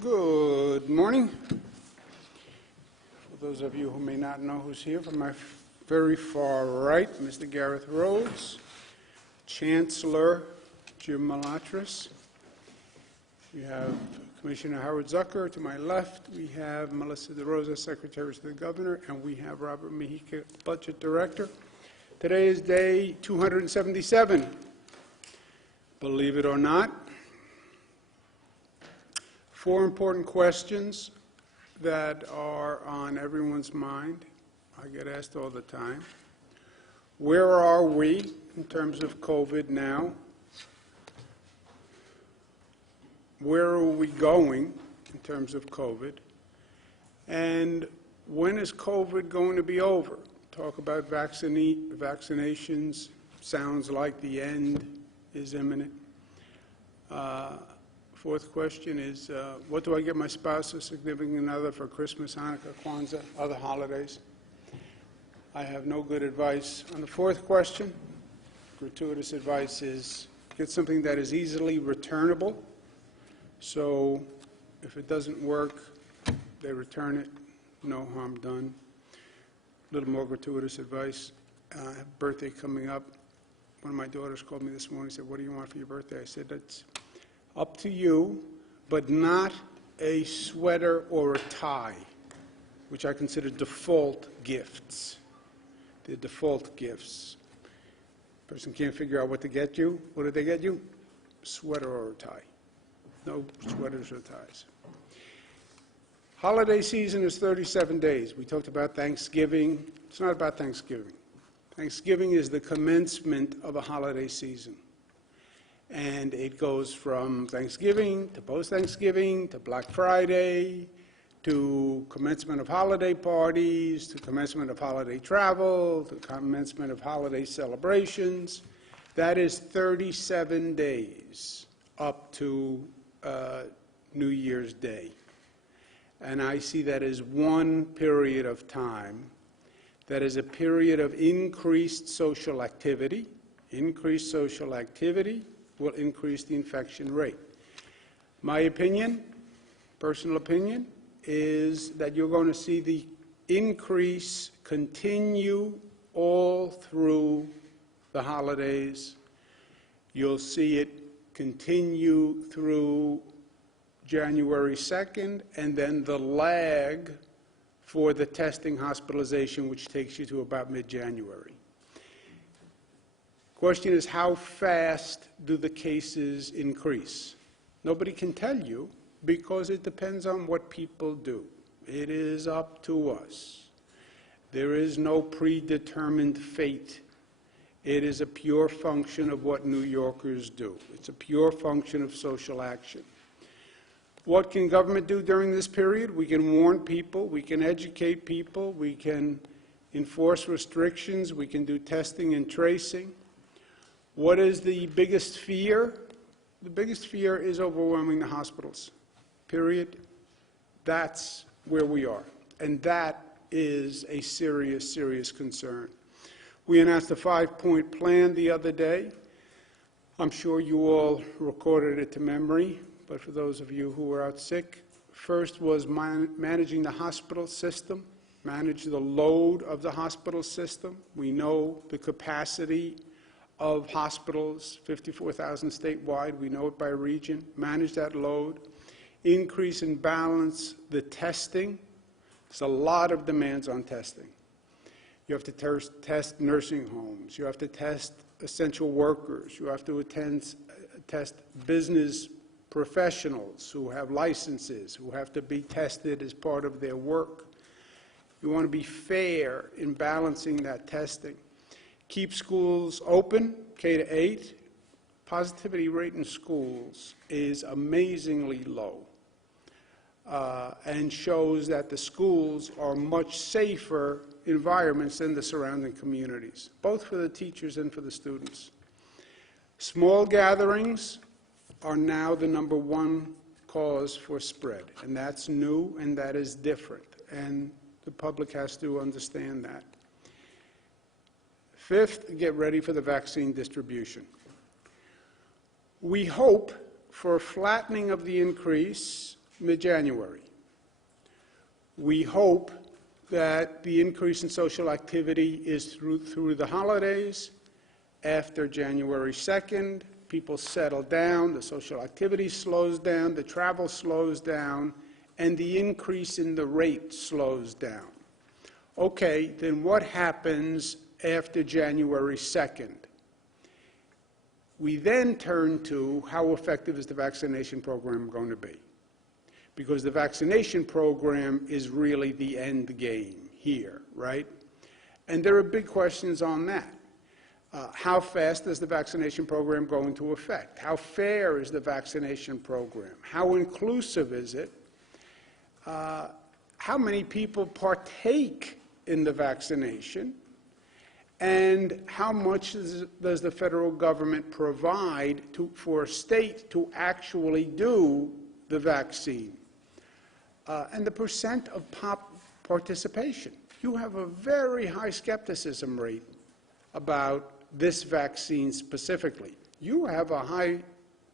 Good morning. For those of you who may not know who's here, from my very far right, Mr. Gareth Rhodes, Chancellor Jim Malatras. We have Commissioner Howard Zucker to my left. We have Melissa DeRosa, Secretary to the Governor, and we have Robert Mejica, Budget Director. Today is day 277. Believe it or not, 4 important questions that are on everyone's mind. I get asked all the time. Where are we in terms of COVID now? Where are we going in terms of COVID? And when is COVID going to be over? Talk about vaccinations. Sounds like the end is imminent. Fourth question is, what do I get my spouse or significant other for Christmas, Hanukkah, Kwanzaa, other holidays? I have no good advice. On the fourth question, gratuitous advice is get something that is easily returnable. So if it doesn't work, they return it, no harm done. A little more gratuitous advice. I have a birthday coming up. One of my daughters called me this morning and said, what do you want for your birthday? I said, that's up to you, but not a sweater or a tie, which I consider default gifts. They're default gifts. Person can't figure out what to get you. What did they get you? Sweater or a tie. No sweaters or ties. Holiday season is 37 days. We talked about Thanksgiving. It's not about Thanksgiving. Thanksgiving is the commencement of a holiday season. And it goes from Thanksgiving to post-Thanksgiving to Black Friday to commencement of holiday parties to commencement of holiday travel to commencement of holiday celebrations. That is 37 days up to New Year's Day. And I see that as one period of time that is a period of increased social activity. Increased social activity will increase the infection rate. My opinion, personal opinion, is that you're going to see the increase continue all through the holidays. You'll see it continue through January 2nd, and then the lag for the testing hospitalization, which takes you to about mid-January. Question is, how fast do the cases increase? Nobody can tell you because it depends on what people do. It is up to us. There is no predetermined fate. It is a pure function of what New Yorkers do. It's a pure function of social action. What can government do during this period? We can warn people, we can educate people, we can enforce restrictions, we can do testing and tracing. What is the biggest fear? The biggest fear is overwhelming the hospitals, period. That's where we are, and that is a serious, serious concern. We announced a 5-point plan the other day. I'm sure you all recorded it to memory, but for those of you who were out sick, first was managing the hospital system, manage the load of the hospital system. We know the capacity of hospitals, 54,000 statewide, we know it by region, manage that load, increase and balance the testing. There's a lot of demands on testing. You have to test nursing homes, you have to test essential workers, you have to test business professionals who have licenses, who have to be tested as part of their work. You want to be fair in balancing that testing. Keep schools open, K-8. Positivity rate in schools is amazingly low and shows that the schools are much safer environments than the surrounding communities, both for the teachers and for the students. Small gatherings are now the #1 cause for spread, and that's new and that is different, and the public has to understand that. Fifth, get ready for the vaccine distribution. We hope for a flattening of the increase mid-January. We hope that the increase in social activity is through the holidays. After January 2nd, people settle down, the social activity slows down, the travel slows down, and the increase in the rate slows down. Okay, then what happens after January 2nd? We then turn to how effective is the vaccination program going to be? Because the vaccination program is really the end game here, right? And there are big questions on that. How fast is the vaccination program going to affect? How fair is the vaccination program? How inclusive is it? How many people partake in the vaccination? And how much does the federal government provide for a state to actually do the vaccine? And the percent of participation. You have a very high skepticism rate about this vaccine specifically. You have a high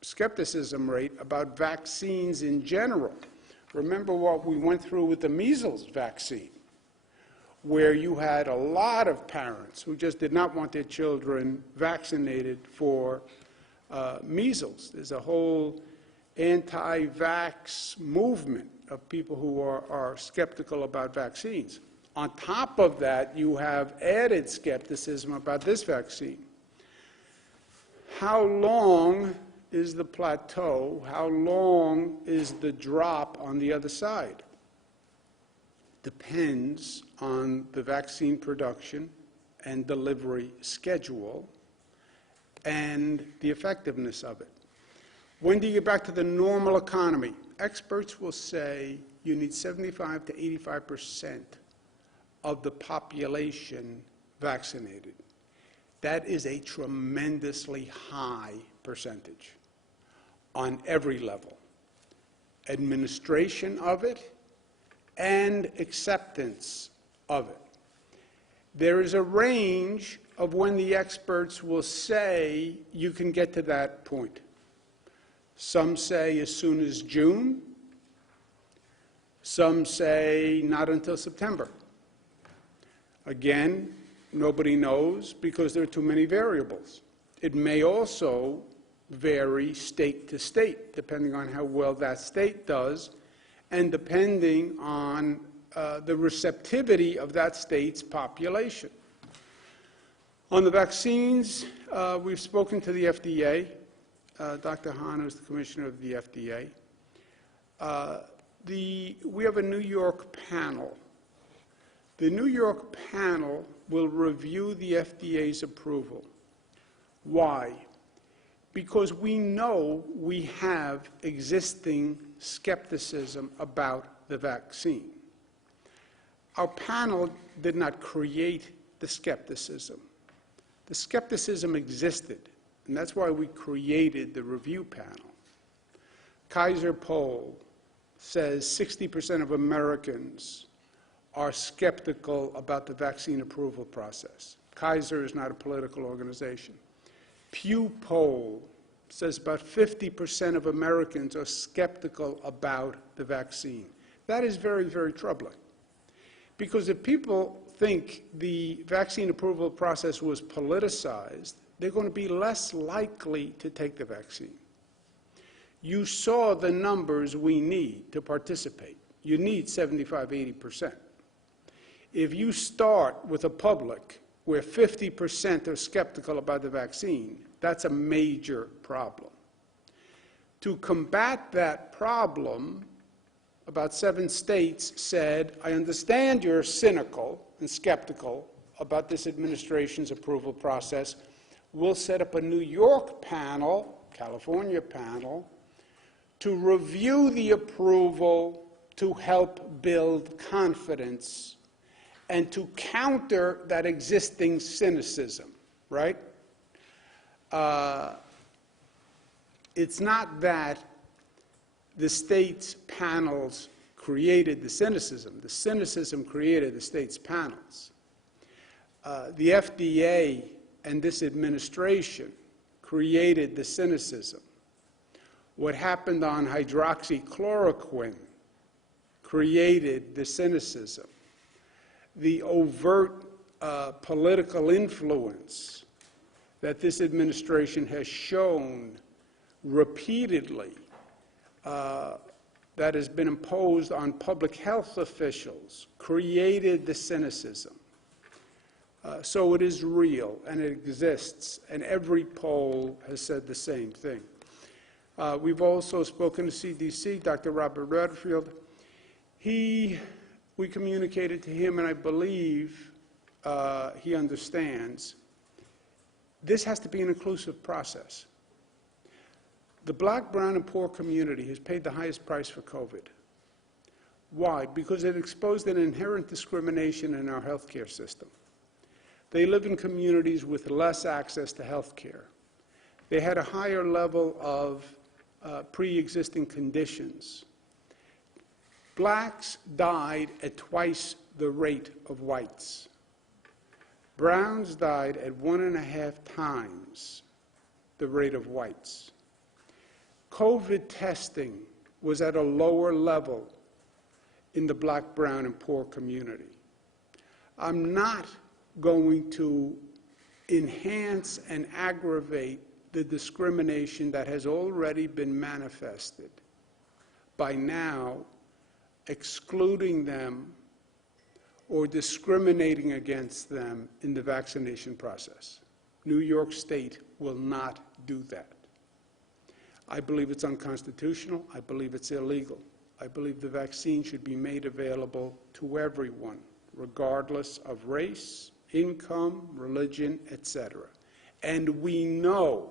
skepticism rate about vaccines in general. Remember what we went through with the measles vaccine, where you had a lot of parents who just did not want their children vaccinated for measles. There's a whole anti-vax movement of people who are skeptical about vaccines. On top of that, you have added skepticism about this vaccine. How long is the plateau? How long is the drop on the other side? Depends on the vaccine production and delivery schedule and the effectiveness of it. When do you get back to the normal economy? Experts will say you need 75 to 85% of the population vaccinated. That is a tremendously high percentage on every level. Administration of it and acceptance of it. There is a range of when the experts will say you can get to that point. Some say as soon as June. Some say not until September. Again, nobody knows because there are too many variables. It may also vary state to state, depending on how well that state does, and depending on the receptivity of that state's population. On the vaccines, we've spoken to the FDA. Dr. Hahn is the commissioner of the FDA. We have a New York panel. The New York panel will review the FDA's approval. Why? Because we know we have existing skepticism about the vaccine. Our panel did not create the skepticism. The skepticism existed, and that's why we created the review panel. Kaiser poll says 60% of Americans are skeptical about the vaccine approval process. Kaiser is not a political organization. Pew poll says about 50% of Americans are skeptical about the vaccine. That is very, very troubling. Because if people think the vaccine approval process was politicized, they're going to be less likely to take the vaccine. You saw the numbers we need to participate. You need 75, 80%. If you start with a public where 50% are skeptical about the vaccine, that's a major problem. To combat that problem, about 7 states said, I understand you're cynical and skeptical about this administration's approval process. We'll set up a New York panel, California panel, to review the approval to help build confidence and to counter that existing cynicism, right? It's not that the states' panels created the cynicism. The cynicism created the states' panels. The FDA and this administration created the cynicism. What happened on hydroxychloroquine created the cynicism, the overt political influence that this administration has shown repeatedly that has been imposed on public health officials, created the cynicism. So it is real, and it exists, and every poll has said the same thing. We've also spoken to CDC, Dr. Robert Redfield. We communicated to him, and I believe he understands, this has to be an inclusive process. The black, brown, and poor community has paid the highest price for COVID. Why? Because it exposed an inherent discrimination in our healthcare system. They live in communities with less access to health care. They had a higher level of pre-existing conditions. Blacks died at twice the rate of whites. Browns died at 1.5 times the rate of whites. COVID testing was at a lower level in the black, brown, and poor community. I'm not going to enhance and aggravate the discrimination that has already been manifested by now excluding them or discriminating against them in the vaccination process. New York State will not do that. I believe it's unconstitutional. I believe it's illegal. I believe the vaccine should be made available to everyone, regardless of race, income, religion, etc. And we know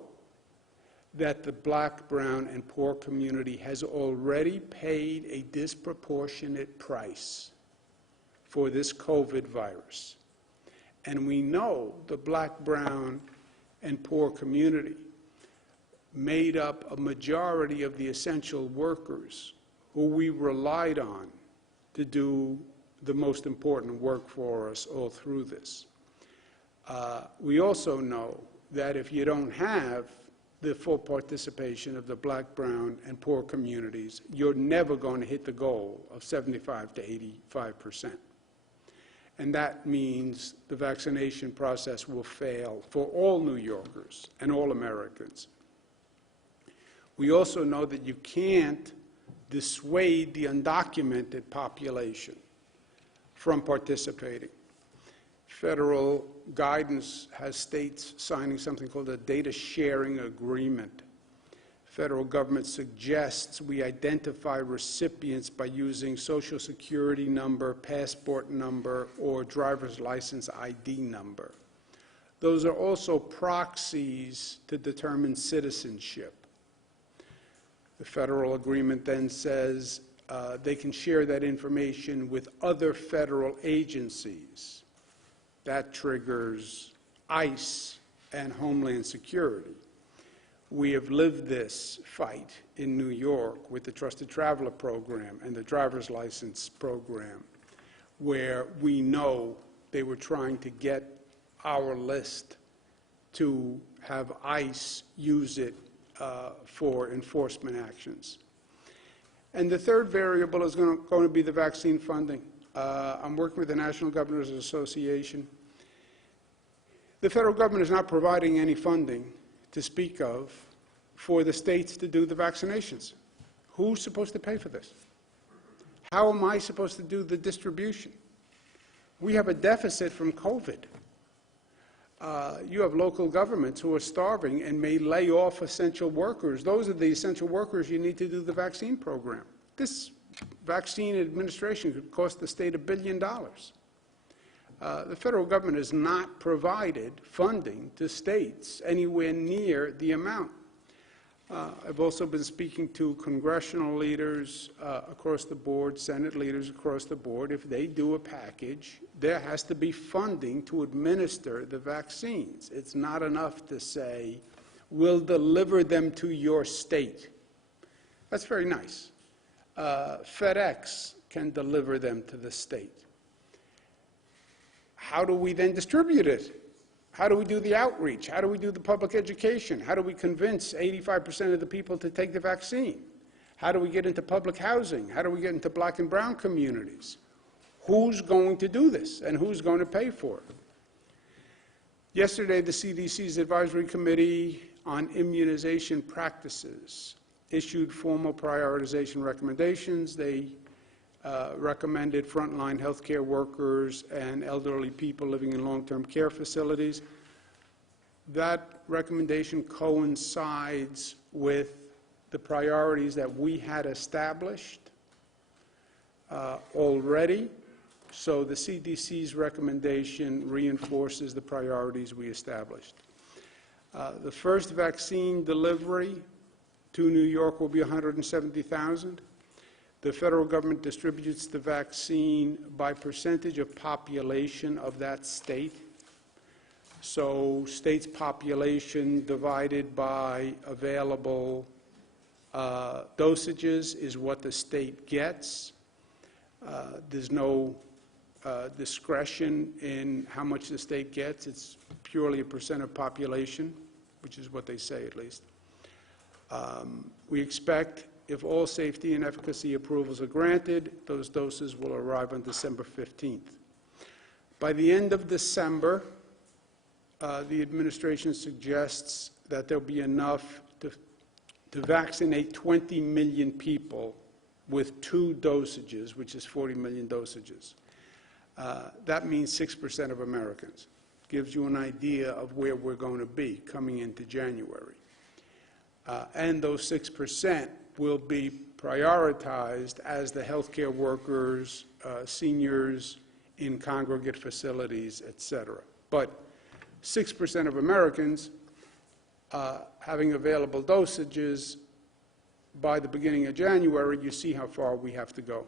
that the black, brown, and poor community has already paid a disproportionate price for this COVID virus. And we know the black, brown, and poor community made up a majority of the essential workers who we relied on to do the most important work for us all through this. We also know that if you don't have the full participation of the black, brown, and poor communities, you're never going to hit the goal of 75 to 85%. And that means the vaccination process will fail for all New Yorkers and all Americans. We also know that you can't dissuade the undocumented population from participating. Federal guidance has states signing something called a data sharing agreement. Federal government suggests we identify recipients by using Social Security number, passport number, or driver's license ID number. Those are also proxies to determine citizenship. The federal agreement then says they can share that information with other federal agencies. That triggers ICE and Homeland Security. We have lived this fight in New York with the Trusted Traveler Program and the driver's license program, where we know they were trying to get our list to have ICE use it for enforcement actions. And the third variable is going to be the vaccine funding. I'm working with the National Governors Association. The federal government is not providing any funding to speak of for the states to do the vaccinations. Who's supposed to pay for this? How am I supposed to do the distribution? We have a deficit from COVID. You have local governments who are starving and may lay off essential workers. Those are the essential workers you need to do the vaccine program. This vaccine administration could cost the state $1 billion. The federal government has not provided funding to states anywhere near the amount. I've also been speaking to congressional leaders across the board, Senate leaders across the board. If they do a package, there has to be funding to administer the vaccines. It's not enough to say, we'll deliver them to your state. That's very nice. FedEx can deliver them to the state. How do we then distribute it? How do we do the outreach? How do we do the public education? How do we convince 85% of the people to take the vaccine? How do we get into public housing? How do we get into black and brown communities? Who's going to do this, and who's going to pay for it? Yesterday, the CDC's Advisory Committee on Immunization Practices issued formal prioritization recommendations. They recommended frontline healthcare workers and elderly people living in long-term care facilities. That recommendation coincides with the priorities that we had established already. So the CDC's recommendation reinforces the priorities we established. The first vaccine delivery to New York will be 170,000. The federal government distributes the vaccine by percentage of population of that state. So state's population divided by available dosages is what the state gets. There's no discretion in how much the state gets. It's purely a percent of population, which is what they say at least. We expect, if all safety and efficacy approvals are granted, those doses will arrive on December 15th. By the end of December, the administration suggests that there'll be enough to vaccinate 20 million people with 2 dosages, which is 40 million dosages. That means 6% of Americans. Gives you an idea of where we're going to be coming into January. And those 6% will be prioritized as the healthcare workers, seniors in congregate facilities, et cetera. But 6% of Americans having available dosages by the beginning of January, you see how far we have to go.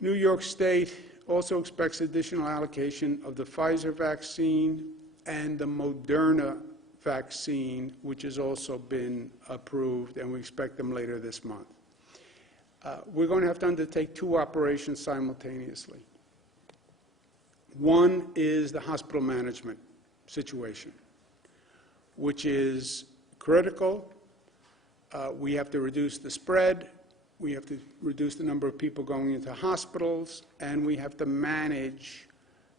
New York State also expects additional allocation of the Pfizer vaccine and the Moderna vaccine, which has also been approved, and we expect them later this month. We're going to have to undertake 2 operations simultaneously. One is the hospital management situation, which is critical. We have to reduce the spread, we have to reduce the number of people going into hospitals, and we have to manage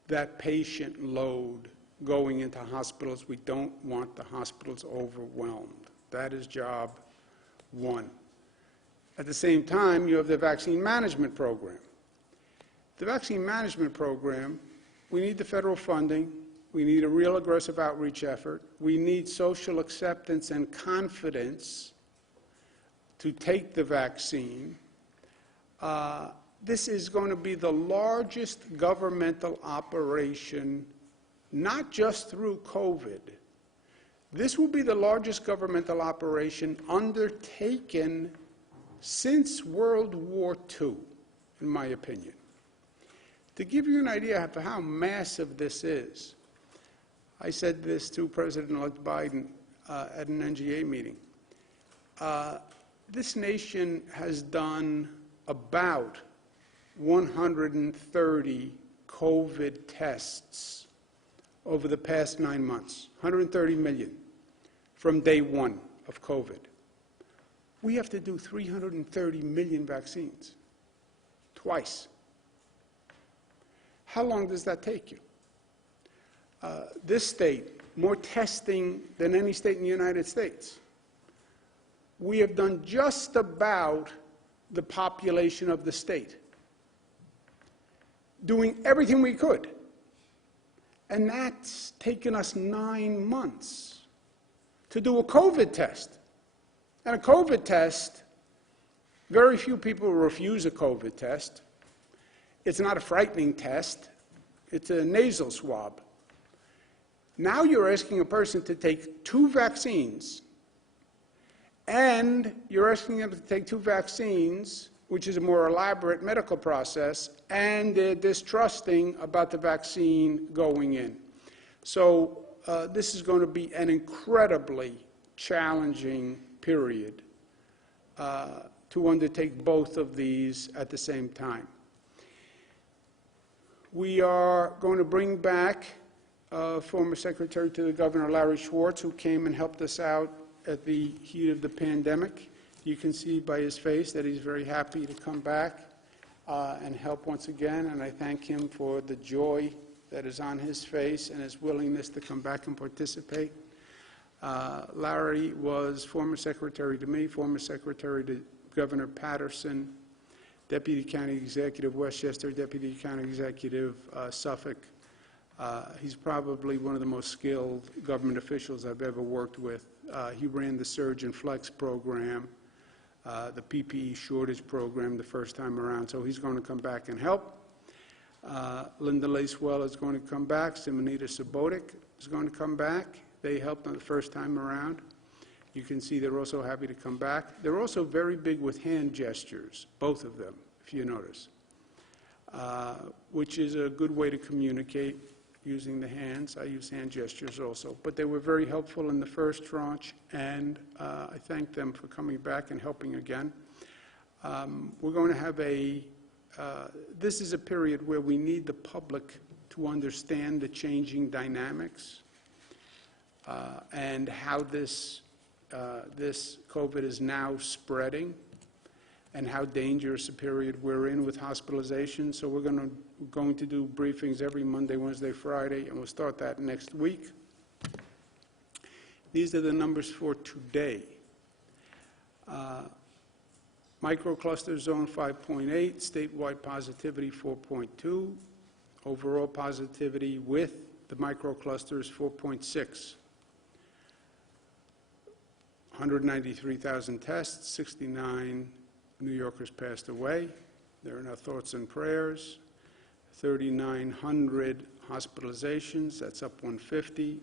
that patient load going into hospitals. We don't want the hospitals overwhelmed. That is job 1. At the same time, you have the vaccine management program. The vaccine management program, we need the federal funding. We need a real aggressive outreach effort. We need social acceptance and confidence to take the vaccine. This is going to be the largest governmental operation, not just through COVID. This will be the largest governmental operation undertaken since World War II, in my opinion. To give you an idea of how massive this is, I said this to President-elect Biden at an NGA meeting. This nation has done about 130 COVID tests over the past 9 months, 130 million from day 1 of COVID. We have to do 330 million vaccines, twice. How long does that take you? This state, more testing than any state in the United States. We have done just about the population of the state, doing everything we could. And that's taken us 9 months to do a COVID test. And a COVID test, very few people refuse a COVID test. It's not a frightening test. It's a nasal swab. Now you're asking a person to take 2 vaccines, and you're asking them to take 2 vaccines, which is a more elaborate medical process, and they're distrusting about the vaccine going in. So this is going to be an incredibly challenging period to undertake both of these at the same time. We are going to bring back former Secretary to the Governor, Larry Schwartz, who came and helped us out at the heat of the pandemic. You can see by his face that he's very happy to come back and help once again, and I thank him for the joy that is on his face and his willingness to come back and participate. Larry was former secretary to me, former secretary to Governor Patterson, Deputy County Executive Westchester, Deputy County Executive Suffolk. He's probably one of the most skilled government officials I've ever worked with. He ran the Surge and Flex program, the PPE shortage program the first time around, so he's going to come back and help. Linda Lacewell is going to come back. Simonita Sabotic is going to come back. They helped on the first time around. You can see they're also happy to come back. They're also very big with hand gestures, both of them, if you notice, which is a good way to communicate using the hands. I use hand gestures also. But they were very helpful in the first tranche, and I thank them for coming back and helping again. We're going to have this is a period where we need the public to understand the changing dynamics and how this COVID is now spreading and how dangerous a period we're in with hospitalization. So we're going to do briefings every Monday, Wednesday, Friday, and we'll start that next week. These are the numbers for today. Microcluster zone 5.8, statewide positivity 4.2, overall positivity with the microclusters 4.6. 193,000 tests, 69 New Yorkers passed away. They're in our thoughts and prayers. 3,900 hospitalizations, that's up 150.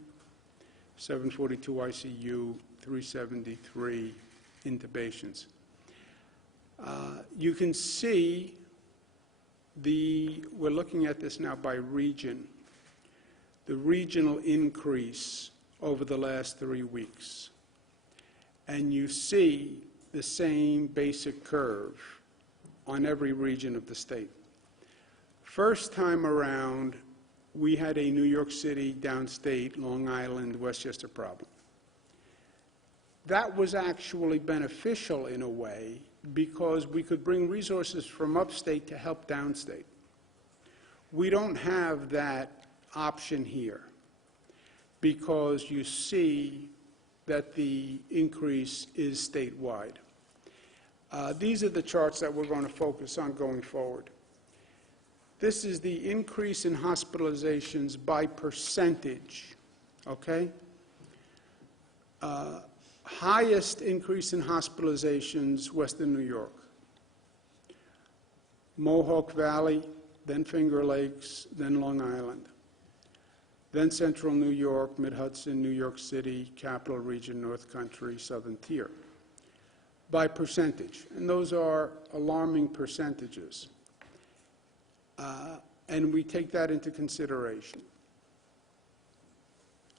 742 ICU, 373 intubations. You can see we're looking at this now by region, the regional increase over the last 3 weeks. And you see the same basic curve on every region of the state. First time around, we had a New York City, downstate, Long Island, Westchester problem. That was actually beneficial in a way because we could bring resources from upstate to help downstate. We don't have that option here because you see that the increase is statewide. These are the charts that we're going to focus on going forward. This is the increase in hospitalizations by percentage, okay? Highest increase in hospitalizations, Western New York. Mohawk Valley, then Finger Lakes, then Long Island. Then Central New York, Mid-Hudson, New York City, Capital Region, North Country, Southern Tier, by percentage. And those are alarming percentages. And we take that into consideration.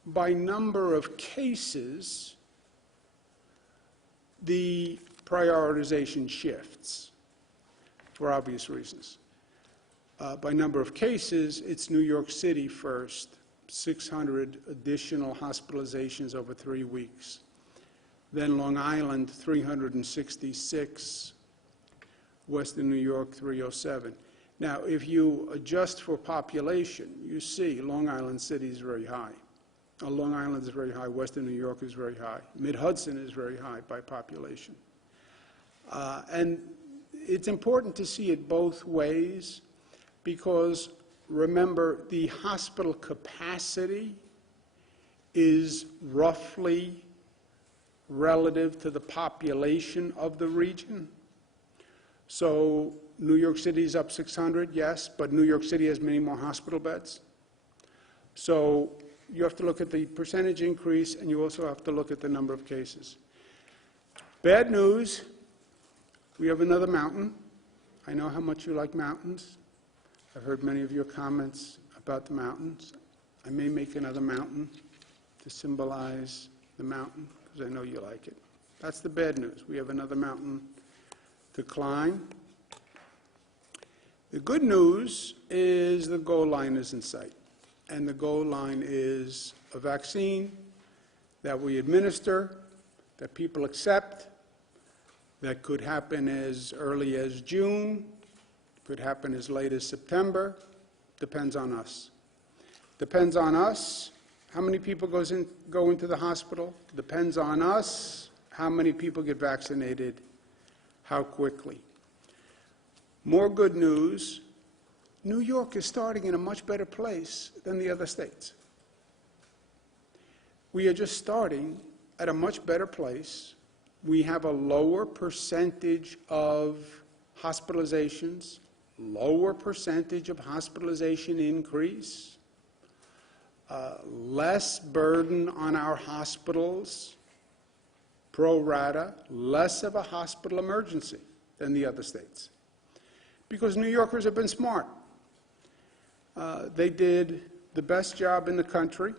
By number of cases, the prioritization shifts for obvious reasons. By number of cases, it's New York City first, 600 additional hospitalizations over 3 weeks. Then Long Island, 366, Western New York, 307. Now, if you adjust for population, you see Long Island City is very high. Long Island is very high. Western New York is very high. Mid-Hudson is very high by population. And it's important to see it both ways because, remember, the hospital capacity is roughly relative to the population of the region. So New York City is up 600, yes, but New York City has many more hospital beds. So you have to look at the percentage increase, and you also have to look at the number of cases. Bad news, we have another mountain. I know how much you like mountains. I've heard many of your comments about the mountains. I may make another mountain to symbolize the mountain, because I know you like it. That's the bad news. We have another mountain to climb. The good news is the goal line is in sight. And the goal line is a vaccine that we administer, that people accept, That could happen as early as June, could happen as late as September, depends on us. Depends on us how many people go into the hospital, depends on us how many people get vaccinated, how quickly. More good news, New York is starting in a much better place than the other states. We are just starting at a much better place. We have a lower percentage of hospitalizations, lower percentage of hospitalization increase, less burden on our hospitals, pro rata, less of a hospital emergency than the other states. Because New Yorkers have been smart. They did the best job in the country,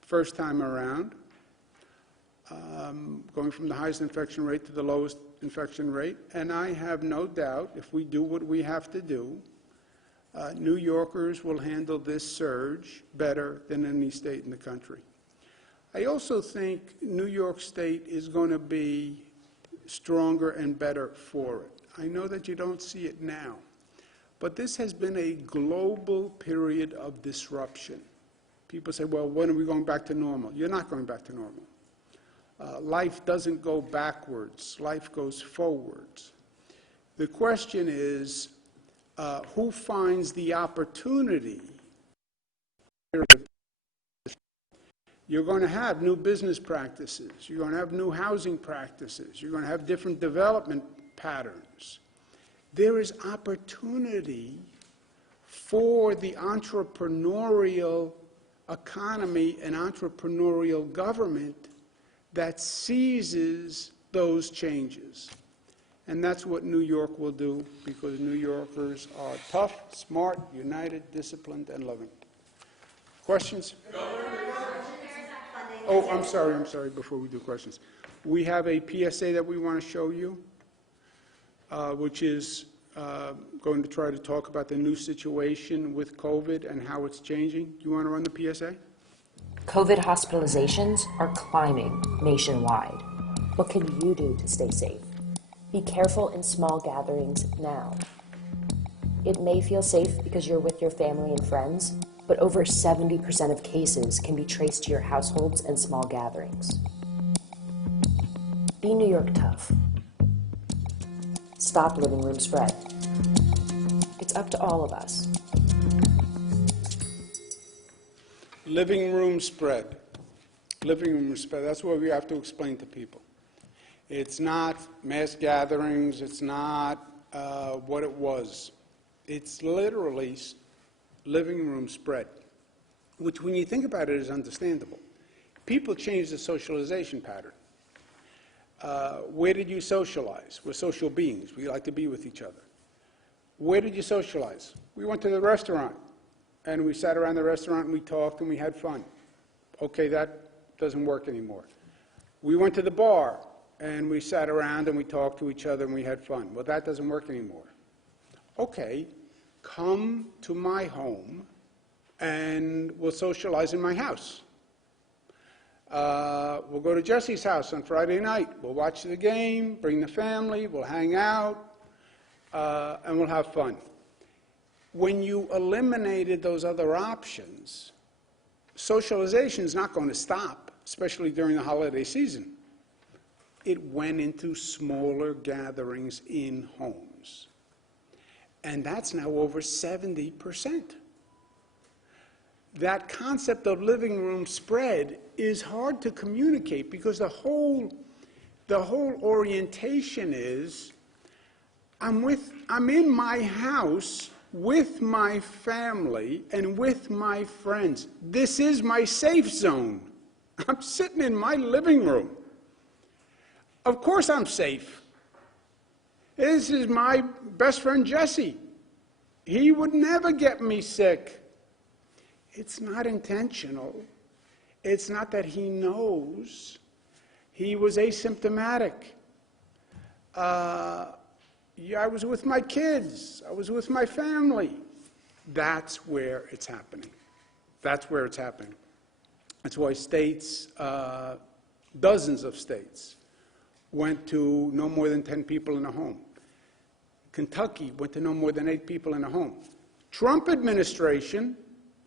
first time around, going from the highest infection rate to the lowest infection rate. And I have no doubt, if we do what we have to do, New Yorkers will handle this surge better than any state in the country. I also think New York State is going to be stronger and better for it. I know that you don't see it now, but this has been a global period of disruption. People say, well, when are we going back to normal? You're not going back to normal. Life doesn't go backwards. Life goes forwards. The question is, who finds the opportunity? You're going to have new business practices. You're going to have new housing practices. You're going to have different development patterns. There is opportunity for the entrepreneurial economy and entrepreneurial government that seizes those changes. And that's what New York will do, because New Yorkers are tough, smart, united, disciplined, and loving. Questions? Oh, I'm sorry, before we do questions. We have a PSA that we want to show you, which is going to try to talk about the new situation with COVID and how it's changing. Do you want to run the PSA? COVID hospitalizations are climbing nationwide. What can you do to stay safe? Be careful in small gatherings now. It may feel safe because you're with your family and friends, but over 70% of cases can be traced to your households and small gatherings. Be New York tough. Stop living room spread. It's up to all of us. Living room spread. Living room spread. That's what we have to explain to people. It's not mass gatherings. It's not what it was. It's literally living room spread, which when you think about it is understandable. People change the socialization pattern. Where did you socialize? We're social beings. We like to be with each other. Where did you socialize? We went to the restaurant, and we sat around the restaurant, and we talked, and we had fun. Okay, that doesn't work anymore. We went to the bar, and we sat around, and we talked to each other, and we had fun. Well, that doesn't work anymore. Okay, come to my home, and we'll socialize in my house. We'll go to Jesse's house on Friday night. We'll watch the game, bring the family, we'll hang out, and we'll have fun. When you eliminated those other options, socialization is not going to stop, especially during the holiday season. It went into smaller gatherings in homes. And that's now over 70%. That concept of living room spread is hard to communicate because the whole orientation is I'm in my house with my family and with my friends. This is my safe zone. I'm sitting in my living room. Of course I'm safe. This is my best friend Jesse. He would never get me sick. It's not intentional. It's not that he knows. He was asymptomatic. I was with my kids. I was with my family. That's where it's happening. That's where it's happening. That's why states, dozens of states, went to no more than 10 people in a home. Kentucky went to no more than 8 people in a home. Trump administration,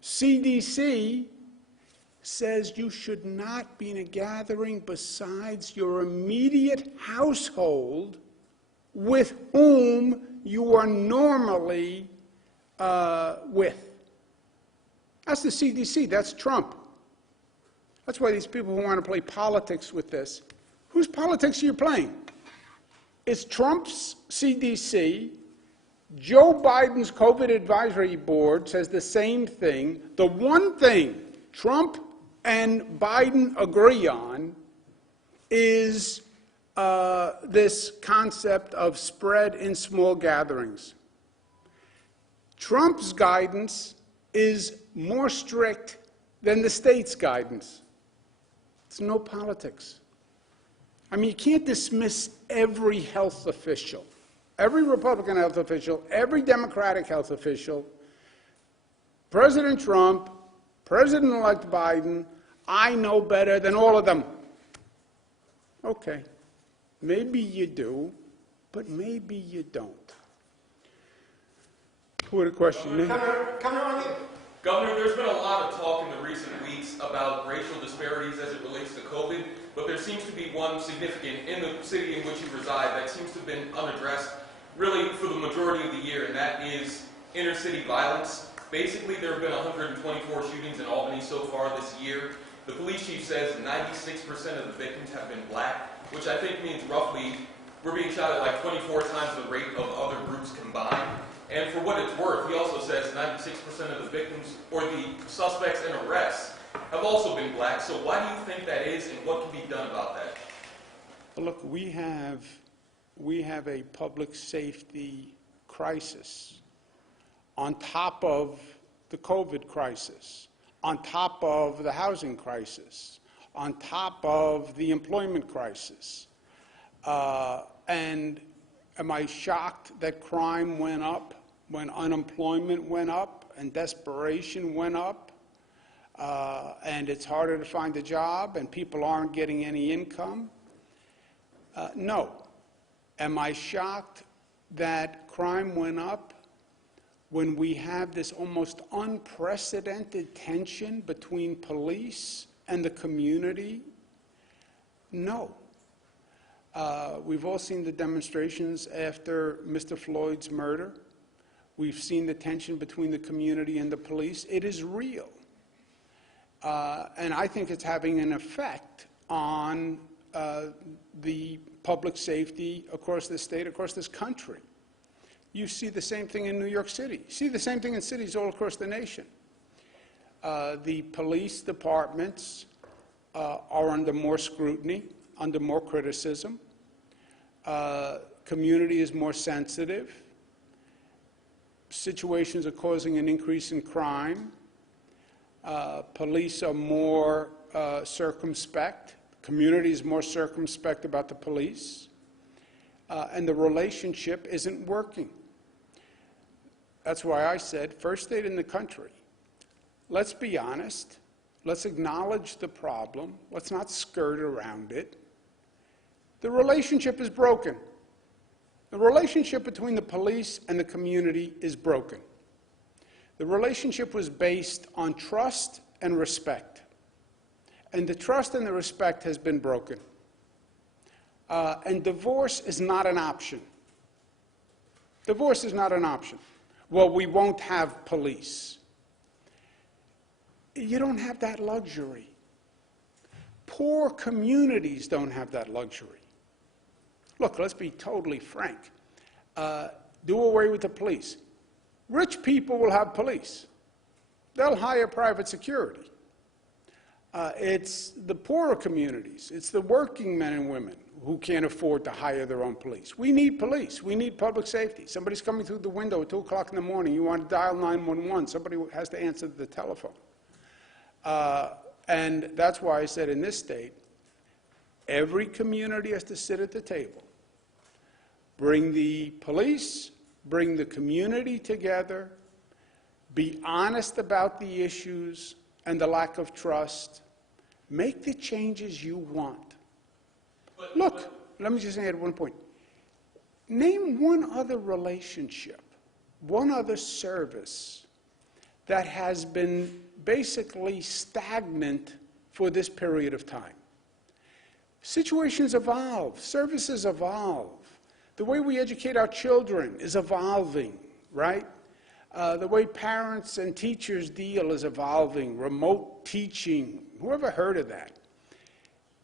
CDC, says you should not be in a gathering besides your immediate household with whom you are normally with. That's the CDC, that's Trump. That's why these people who want to play politics with this, whose politics are you playing? It's Trump's CDC. Joe Biden's COVID advisory board says the same thing. The one thing Trump and Biden agree on is this concept of spread in small gatherings. Trump's guidance is more strict than the state's guidance. It's no politics. I mean, you can't dismiss every health official, every Republican health official, every Democratic health official, President Trump, President-elect Biden. I know better than all of them. Okay, maybe you do, but maybe you don't. Who had a question? Governor, there's been a lot of talk in the recent weeks about racial disparities as it relates to COVID, but there seems to be one significant in the city in which you reside that seems to have been unaddressed really for the majority of the year, and that is inner city violence. Basically, there have been 124 shootings in Albany so far this year. The police chief says 96% of the victims have been black, which I think means roughly we're being shot at like 24 times the rate of other groups combined. And for what it's worth, he also says 96% of the victims or the suspects and arrests have also been black. So why do you think that is, and what can be done about that? Well, look, we have a public safety crisis on top of the COVID crisis, on top of the housing crisis, on top of the employment crisis. And am I shocked that crime went up when unemployment went up and desperation went up and it's harder to find a job and people aren't getting any income? No. Am I shocked that crime went up when we have this almost unprecedented tension between police and the community? No. We've all seen the demonstrations after Mr. Floyd's murder. We've seen the tension between the community and the police. It is real. And I think it's having an effect on the public safety across this state, across this country. You see the same thing in New York City. You see the same thing in cities all across the nation. The police departments are under more scrutiny, under more criticism. Community is more sensitive. Situations are causing an increase in crime. Police are more circumspect. Community is more circumspect about the police. And the relationship isn't working. That's why I said, first state in the country, let's be honest. Let's acknowledge the problem. Let's not skirt around it. The relationship is broken. The relationship between the police and the community is broken. The relationship was based on trust and respect. And the trust and the respect has been broken. And divorce is not an option. Divorce is not an option. Well, we won't have police. You don't have that luxury. Poor communities don't have that luxury. Look, let's be totally frank. Do away with the police. Rich people will have police. They'll hire private security. It's the poorer communities. It's the working men and women who can't afford to hire their own police. We need police. We need public safety. Somebody's coming through the window at 2 o'clock in the morning. You want to dial 911. Somebody has to answer the telephone. And that's why I said in this state, every community has to sit at the table. Bring the police, bring the community together, be honest about the issues and the lack of trust, make the changes you want. Look, let me just add one point. Name one other relationship, one other service that has been basically stagnant for this period of time. Situations evolve, services evolve. The way we educate our children is evolving, right? The way parents and teachers deal is evolving, remote teaching, whoever heard of that?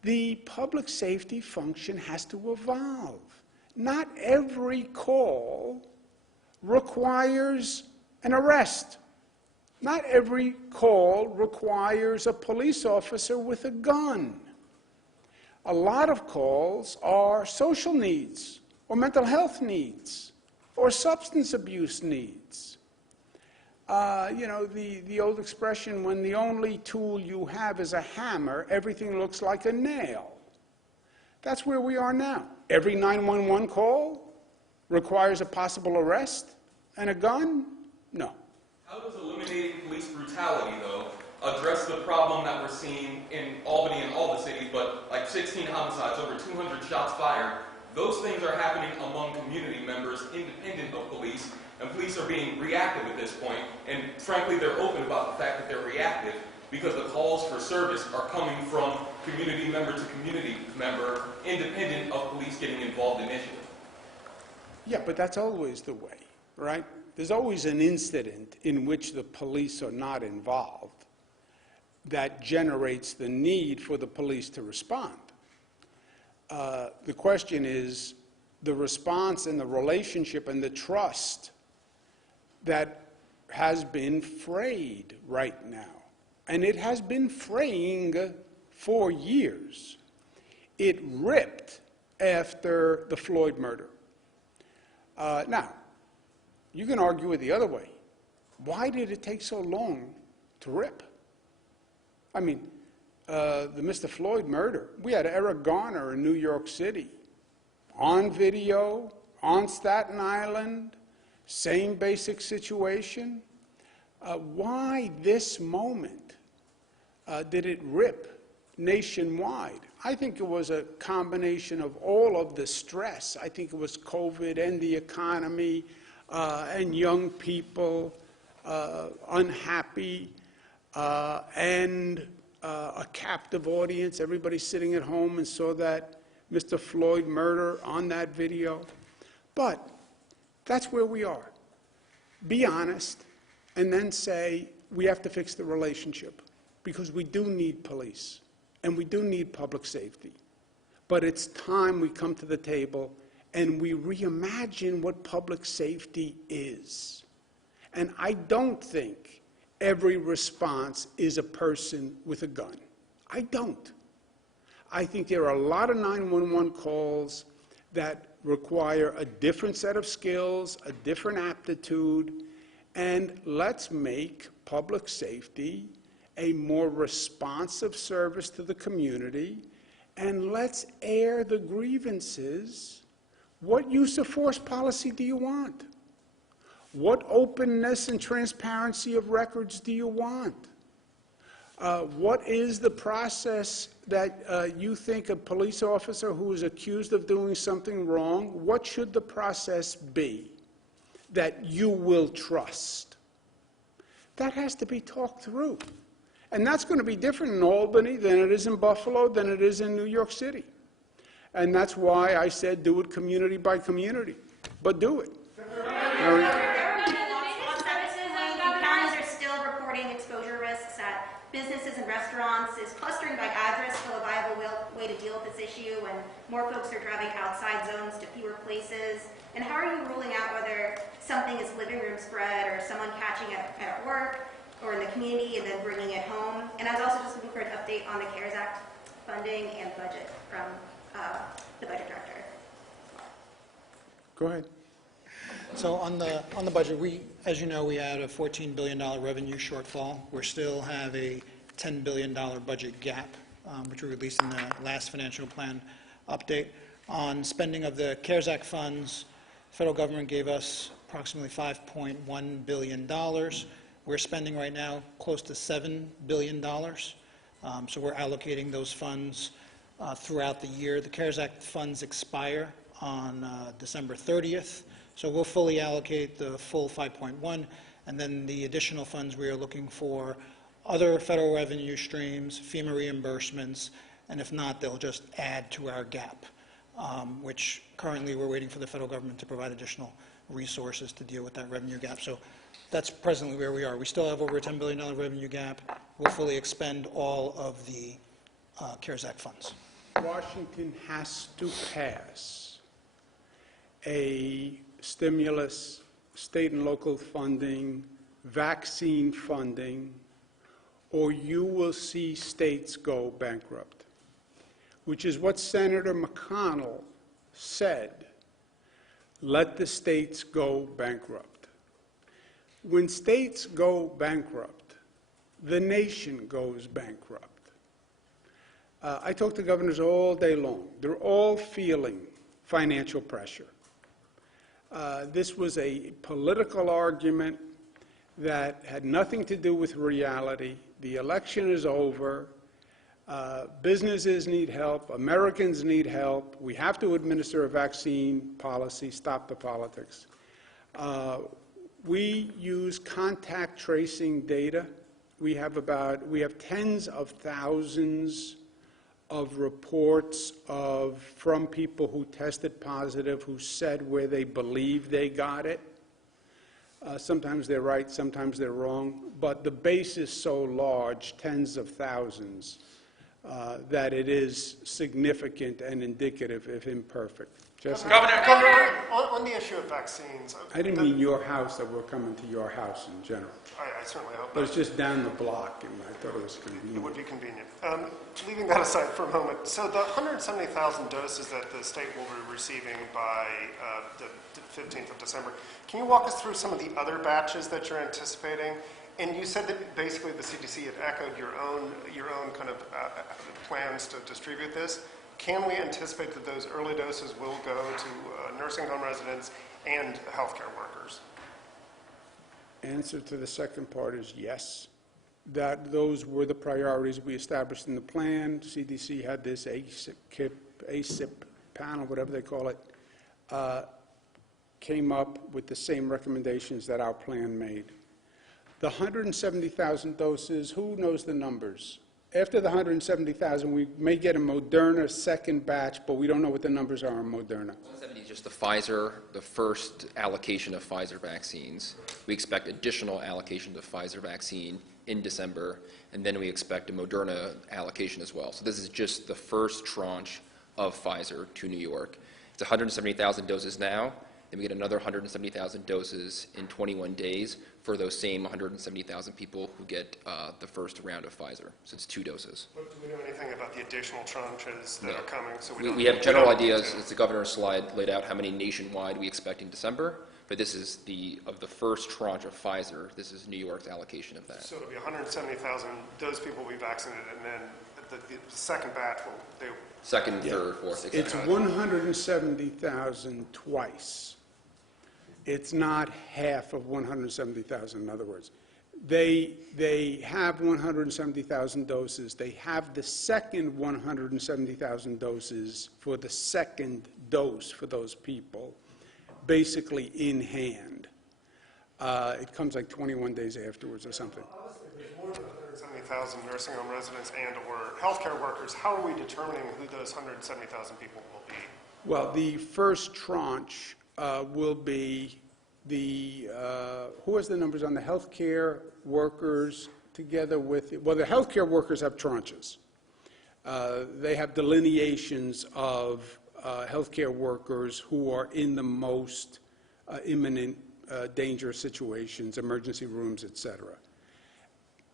The public safety function has to evolve. Not every call requires an arrest. Not every call requires a police officer with a gun. A lot of calls are social needs, or mental health needs, or substance abuse needs. You know, the old expression, when the only tool you have is a hammer, everything looks like a nail. That's where we are now. Every 911 call requires a possible arrest and a gun? No. How does eliminating police brutality, though, address the problem that we're seeing in Albany and all the cities, but like 16 homicides, over 200 shots fired? Those things are happening among community members independent of police, and police are being reactive at this point, and frankly, they're open about the fact that they're reactive because the calls for service are coming from community member to community member, independent of police getting involved initially. Yeah, but that's always the way, right? There's always an incident in which the police are not involved that generates the need for the police to respond. The question is the response and the relationship and the trust that has been frayed right now. And it has been fraying for years. It ripped after the Floyd murder. Now, you can argue it the other way. Why did it take so long to rip? I mean, the Mr. Floyd murder, we had Eric Garner in New York City, on video, on Staten Island, same basic situation. Why this moment did it rip nationwide? I think it was a combination of all of the stress. I think it was COVID and the economy and young people unhappy and a captive audience. Everybody sitting at home and saw that Mr. Floyd murder on that video. But that's where we are. Be honest and then say we have to fix the relationship because we do need police and we do need public safety. But it's time we come to the table and we reimagine what public safety is. And I don't think every response is a person with a gun. I don't. I think there are a lot of 911 calls that require a different set of skills, a different aptitude, and let's make public safety a more responsive service to the community, and let's air the grievances. What use of force policy do you want? What openness and transparency of records do you want? What is the process that you think a police officer who is accused of doing something wrong, what should the process be that you will trust? That has to be talked through. And that's going to be different in Albany than it is in Buffalo, than it is in New York City. And that's why I said do it community by community. But do it. Exposure risks at businesses and restaurants. Is clustering by address still a viable way to deal with this issue when more folks are driving outside zones to fewer places? And how are you ruling out whether something is living room spread or someone catching it at work or in the community and then bringing it home? And I was also just looking for an update on the CARES Act funding and budget from the budget director. Go ahead. So on the budget, as you know, we had a $14 billion revenue shortfall. We still have a $10 billion budget gap, which we released in the last financial plan update. On spending of the CARES Act funds, the federal government gave us approximately $5.1 billion. We're spending right now close to $7 billion. So we're allocating those funds throughout the year. The CARES Act funds expire on December 30th, so we'll fully allocate the full 5.1, and then the additional funds we are looking for other federal revenue streams, FEMA reimbursements, and if not, they'll just add to our gap, which currently we're waiting for the federal government to provide additional resources to deal with that revenue gap. So that's presently where we are. We still have over a $10 billion revenue gap. We'll fully expend all of the CARES Act funds. Washington has to pass a stimulus, state and local funding, vaccine funding, or you will see states go bankrupt, which is what Senator McConnell said. Let the states go bankrupt. When states go bankrupt, the nation goes bankrupt. I talk to governors all day long. They're all feeling financial pressure. This was a political argument that had nothing to do with reality. The election is over. Businesses need help. Americans need help. We have to administer a vaccine policy, stop the politics. We use contact tracing data. We have tens of thousands of reports from people who tested positive, who said where they believe they got it. Sometimes they're right, sometimes they're wrong, but the base is so large, tens of thousands, that it is significant and indicative, if imperfect. Jesse? Governor, on the issue of vaccines... I didn't mean your house, that we're coming to your house in general. I certainly hope But not. it's just down the block, and I thought it was It convenient. would be convenient. Leaving that aside for a moment, so the 170,000 doses that the state will be receiving by the 15th of December, can you walk us through some of the other batches that you're anticipating? And you said that basically the CDC had echoed your own kind of plans to distribute this. Can we anticipate that those early doses will go to nursing home residents and healthcare workers? Answer to the second part is yes. Those were the priorities we established in the plan. CDC had this ACIP panel, whatever they call it, came up with the same recommendations that our plan made. The 170,000 doses, who knows the numbers? After the 170,000, we may get a Moderna second batch, but we don't know what the numbers are on Moderna. 170 is just the Pfizer, the first allocation of Pfizer vaccines. We expect additional allocation of Pfizer vaccine in December, and then we expect a Moderna allocation as well. So this is just the first tranche of Pfizer to New York. It's 170,000 doses now, then we get another 170,000 doses in 21 days for those same 170,000 people who get the first round of Pfizer. So it's 2 doses. Do we know anything about the additional tranches that No. are coming? So We have general ideas, as the governor's slide laid out, how many nationwide we expect in December, but this is of the first tranche of Pfizer, this is New York's allocation of that. So it'll be 170,000, those people will be vaccinated, and then the second batch will... Second, third, fourth, It's etc. 170,000 twice. It's not half of 170,000, in other words. They have 170,000 doses. They have the second 170,000 doses for the second dose for those people, basically in hand. It comes like 21 days afterwards or something. Obviously, there's more than 170,000 nursing home residents and or healthcare workers. How are we determining who those 170,000 people will be? Well, the first tranche will be who has the numbers on the healthcare workers together with, well, the healthcare workers have tranches. They have delineations of healthcare workers who are in the most imminent dangerous situations, emergency rooms, et cetera.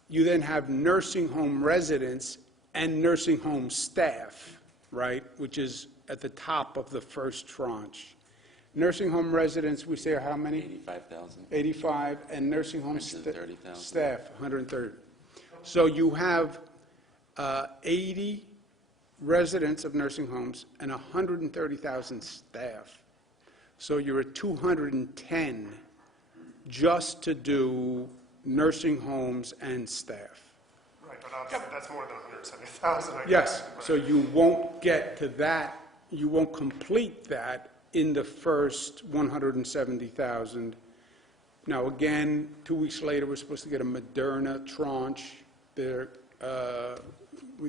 You then have nursing home residents and nursing home staff, right, which is at the top of the first tranche. Nursing home residents, we say, are how many? 85,000. 85, and nursing home 130,000. staff, 130. So you have 80 residents of nursing homes and 130,000 staff. So you're at 210 just to do nursing homes and staff. Right, but obviously that's more than 170,000. 170,000. Yes, so you won't get to that, you won't complete that in the first 170,000. Now, again, 2 weeks later, we're supposed to get a Moderna tranche. They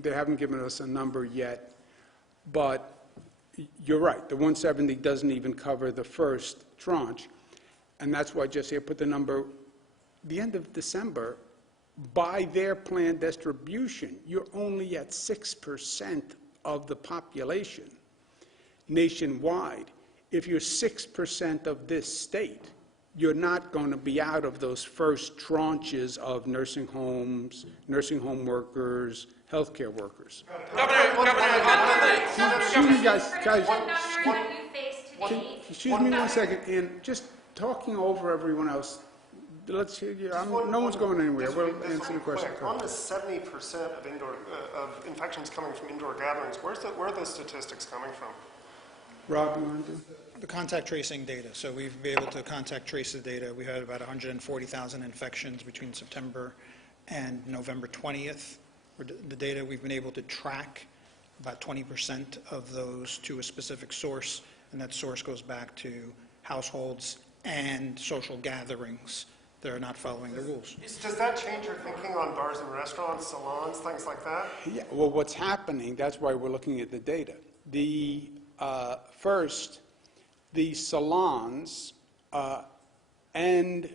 haven't given us a number yet, but you're right, the 170 doesn't even cover the first tranche, and that's why Jesse, I put the number, the end of December, by their planned distribution, you're only at 6% of the population nationwide. If you're 6% of this state, you're not going to be out of those first tranches of nursing homes, nursing home workers, healthcare workers. Excuse me, guys, excuse me 1 second, and just talking over everyone else, let's hear you. No one's going anywhere. We'll answer the question. On the 70% of of infections coming from indoor gatherings, where are those statistics coming from? Rob, you want to do? The contact tracing data. So we've been able to contact trace the data. We had about 140,000 infections between September and November 20th. The data we've been able to track about 20% of those to a specific source, and that source goes back to households and social gatherings that are not following the rules. Does that change your thinking on bars and restaurants, salons, things like that? Yeah, well, what's happening, that's why we're looking at the data. First, the salons and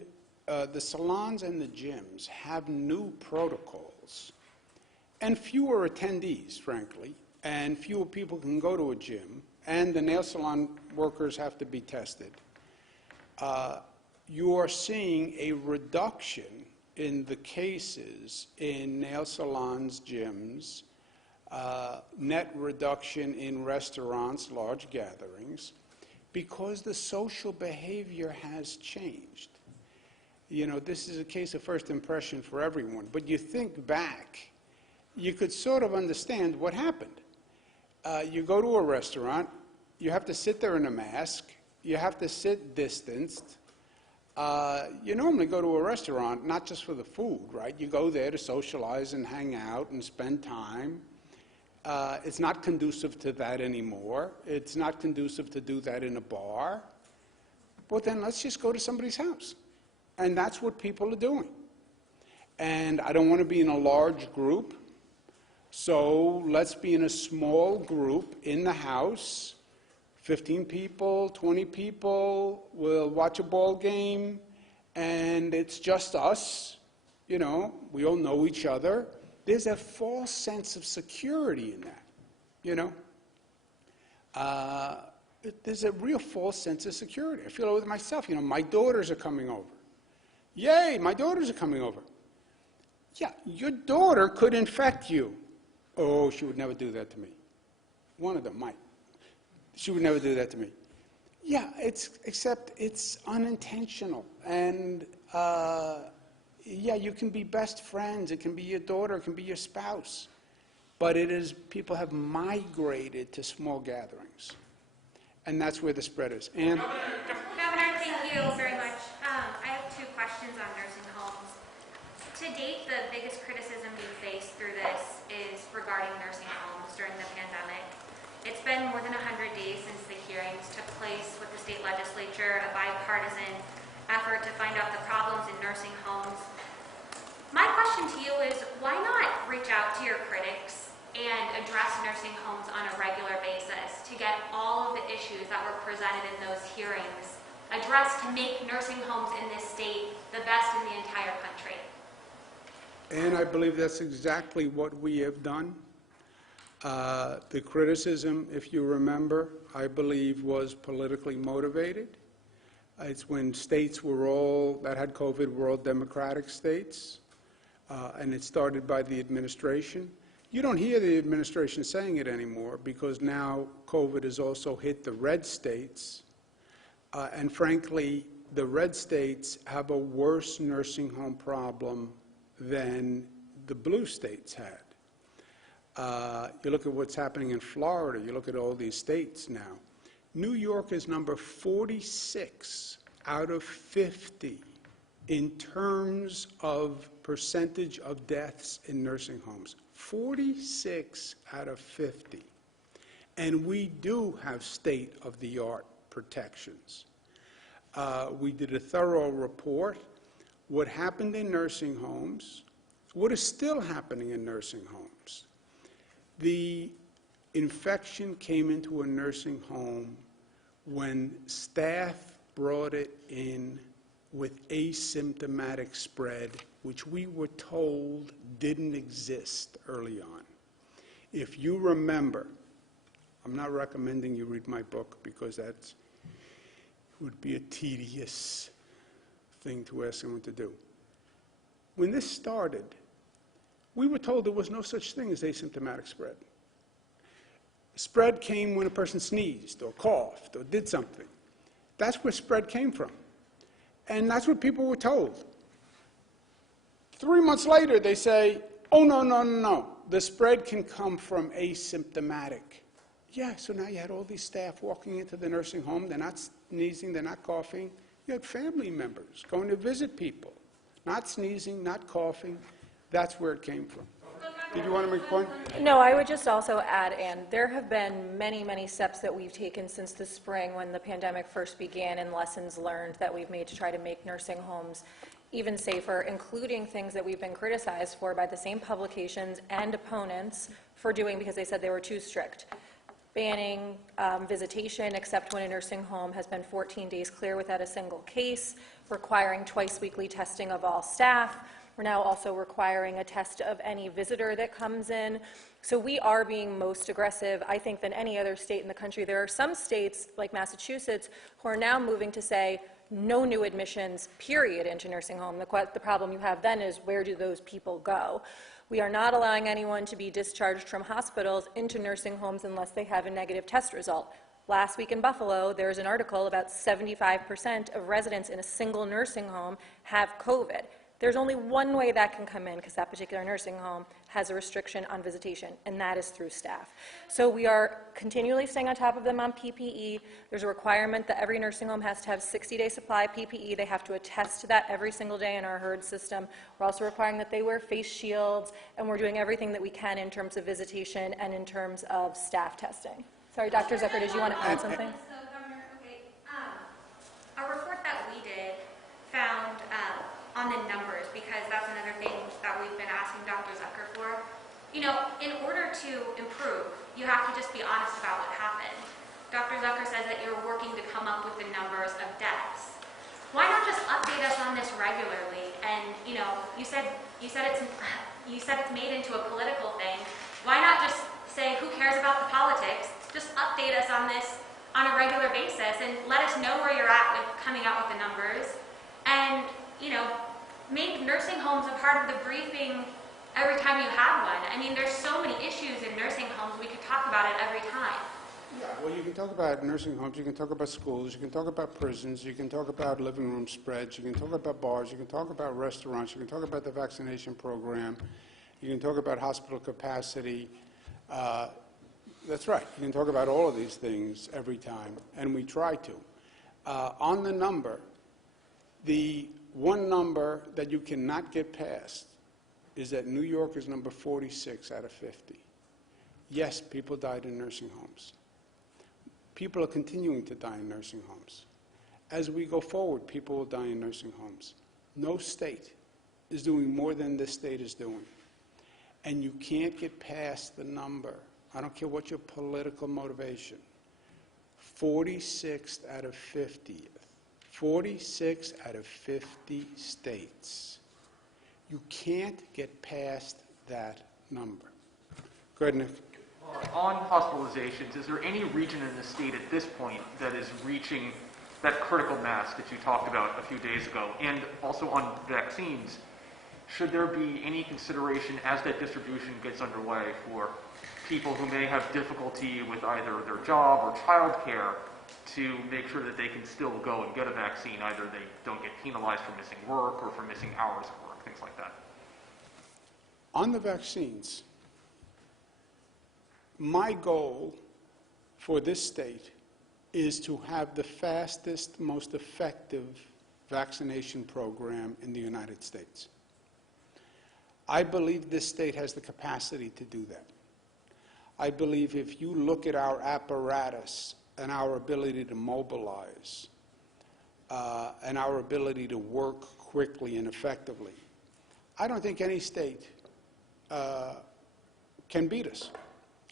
the gyms have new protocols and fewer attendees, frankly, and fewer people can go to a gym, and the nail salon workers have to be tested. You are seeing a reduction in the cases in nail salons, gyms, net reduction in restaurants, large gatherings, because the social behavior has changed. You know, this is a case of first impression for everyone, but you think back, you could sort of understand what happened. You go to a restaurant, you have to sit there in a mask, you have to sit distanced. You normally go to a restaurant not just for the food, right? You go there to socialize and hang out and spend time. It's not conducive to that anymore. It's not conducive to do that in a bar. Well, then let's just go to somebody's house. And that's what people are doing. And I don't want to be in a large group, so let's be in a small group in the house. 15 people, 20 people, we'll watch a ball game, and it's just us. You know, we all know each other. There's a false sense of security in that, you know. There's a real false sense of security. I feel it with myself. You know, my daughters are coming over. Yay, my daughters are coming over. Yeah, your daughter could infect you. Oh, she would never do that to me. One of them might. She would never do that to me. Yeah, except it's unintentional. And yeah, you can be best friends. It can be your daughter. It can be your spouse. But it is, people have migrated to small gatherings. And that's where the spread is. And Governor, thank you very much. I have two questions on nursing homes. To date, the biggest criticism we've faced through this is regarding nursing homes during the pandemic. It's been more than 100 days since the hearings took place with the state legislature, a bipartisan effort to find out the problems in nursing homes. My question to you is, why not reach out to your critics and address nursing homes on a regular basis to get all of the issues that were presented in those hearings addressed to make nursing homes in this state the best in the entire country? And I believe that's exactly what we have done. The criticism, if you remember, I believe was politically motivated. It's when states were all, that had COVID, were all Democratic states, and it started by the administration. You don't hear the administration saying it anymore because now COVID has also hit the red states, and frankly, the red states have a worse nursing home problem than the blue states had. You look at what's happening in Florida, you look at all these states now. New York is number 46 out of 50 in terms of percentage of deaths in nursing homes. 46 out of 50. And we do have state-of-the-art protections. We did a thorough report. What happened in nursing homes, what is still happening in nursing homes. The infection came into a nursing home when staff brought it in with asymptomatic spread, which we were told didn't exist early on. If you remember, I'm not recommending you read my book because that would be a tedious thing to ask someone to do. When this started, we were told there was no such thing as asymptomatic spread. Spread came when a person sneezed or coughed or did something. That's where spread came from. And that's what people were told. 3 months later, they say, oh, no, no, no, no. The spread can come from asymptomatic. Yeah, so now you had all these staff walking into the nursing home. They're not sneezing, they're not coughing. You had family members going to visit people, not sneezing, not coughing. That's where it came from. Did you want to make a point? No, I would just also add, Ann, there have been many, many steps that we've taken since the spring when the pandemic first began and lessons learned that we've made to try to make nursing homes even safer, including things that we've been criticized for by the same publications and opponents for doing because they said they were too strict. Banning visitation except when a nursing home has been 14 days clear without a single case, requiring twice weekly testing of all staff. We're now also requiring a test of any visitor that comes in. So we are being most aggressive, I think, than any other state in the country. There are some states, like Massachusetts, who are now moving to say no new admissions, period, into nursing home. The problem you have then is where do those people go? We are not allowing anyone to be discharged from hospitals into nursing homes unless they have a negative test result. Last week in Buffalo, there's an article about 75% of residents in a single nursing home have COVID. There's only one way that can come in because that particular nursing home has a restriction on visitation, and that is through staff. So we are continually staying on top of them on PPE. There's a requirement that every nursing home has to have 60-day supply PPE. They have to attest to that every single day in our HERD system. We're also requiring that they wear face shields, and we're doing everything that we can in terms of visitation and in terms of staff testing. Sorry, Dr. Zucker, did you want to add something? So, Governor, okay, a report that we did found on the numbers, because that's another thing that we've been asking Dr. Zucker for. You know, in order to improve, you have to just be honest about what happened. Dr. Zucker says that you're working to come up with the numbers of deaths. Why not just update us on this regularly? And you know, you said it's made into a political thing. Why not just say, who cares about the politics? Just update us on this on a regular basis and let us know where you're at with coming out with the numbers. And you know, make nursing homes a part of the briefing every time you have one. I mean, there's so many issues in nursing homes, we could talk about it every time. Yeah, well, you can talk about nursing homes, you can talk about schools, you can talk about prisons, you can talk about living room spreads, you can talk about bars, you can talk about restaurants, you can talk about the vaccination program, you can talk about hospital capacity. That's right, you can talk about all of these things every time, and we try to. On the number, the one number that you cannot get past is that New York is number 46 out of 50. Yes, people died in nursing homes. People are continuing to die in nursing homes. As we go forward, people will die in nursing homes. No state is doing more than this state is doing. And you can't get past the number. I don't care what your political motivation. 46th out of 50. 46 out of 50 states. You can't get past that number. Go ahead, Nick. On hospitalizations, is there any region in the state at this point that is reaching that critical mass that you talked about a few days ago? And also on vaccines, should there be any consideration as that distribution gets underway for people who may have difficulty with either their job or childcare to make sure that they can still go and get a vaccine, either they don't get penalized for missing work or for missing hours of work, things like that? On the vaccines, my goal for this state is to have the fastest, most effective vaccination program in the United States. I believe this state has the capacity to do that. I believe if you look at our apparatus and our ability to mobilize and our ability to work quickly and effectively, I don't think any state can beat us.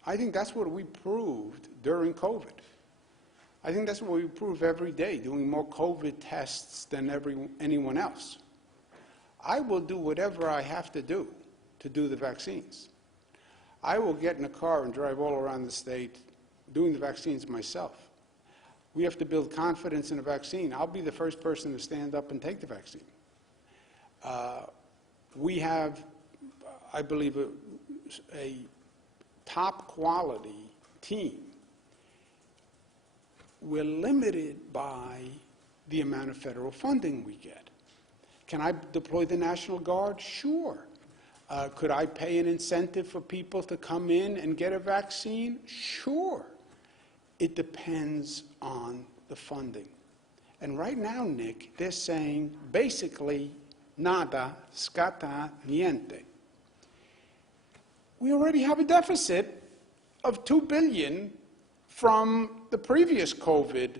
I think that's what we proved during COVID. I think that's what we prove every day, doing more COVID tests than anyone else. I will do whatever I have to do the vaccines. I will get in a car and drive all around the state doing the vaccines myself. We have to build confidence in a vaccine. I'll be the first person to stand up and take the vaccine. We have, I believe, a top quality team. We're limited by the amount of federal funding we get. Can I deploy the National Guard? Sure. Could I pay an incentive for people to come in and get a vaccine? Sure. It depends on the funding. And right now, Nick, they're saying basically nada, scatta, niente. We already have a deficit of $2 billion from the previous COVID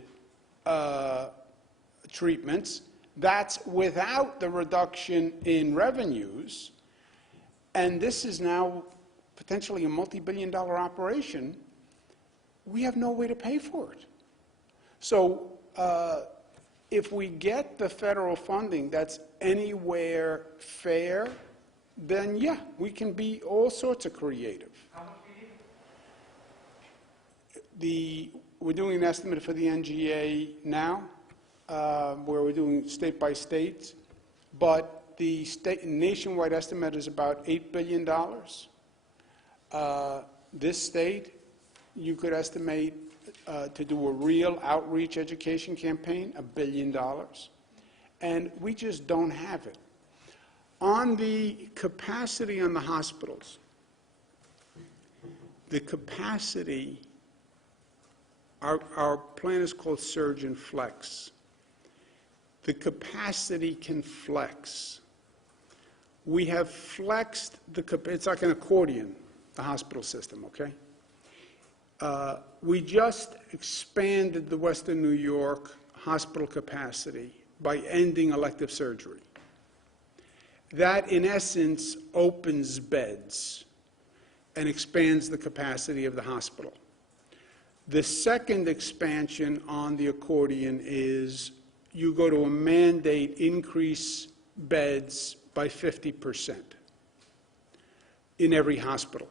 treatments. That's without the reduction in revenues. And this is now potentially a multi-billion-dollar operation. We have no way to pay for it. So if we get the federal funding that's anywhere fair, then yeah, we can be all sorts of creative. How much do you need? We're doing an estimate for the NGA now, where we're doing state by state, but the nationwide estimate is about $8 billion. This state, you could estimate to do a real outreach education campaign, $1 billion. And we just don't have it. On the capacity on the hospitals, the capacity, our plan is called Surge and Flex. The capacity can flex. We have flexed it's like an accordion, the hospital system, okay? We just expanded the Western New York hospital capacity by ending elective surgery. That, in essence, opens beds and expands the capacity of the hospital. The second expansion on the accordion is you go to a mandate increase beds by 50% in every hospital.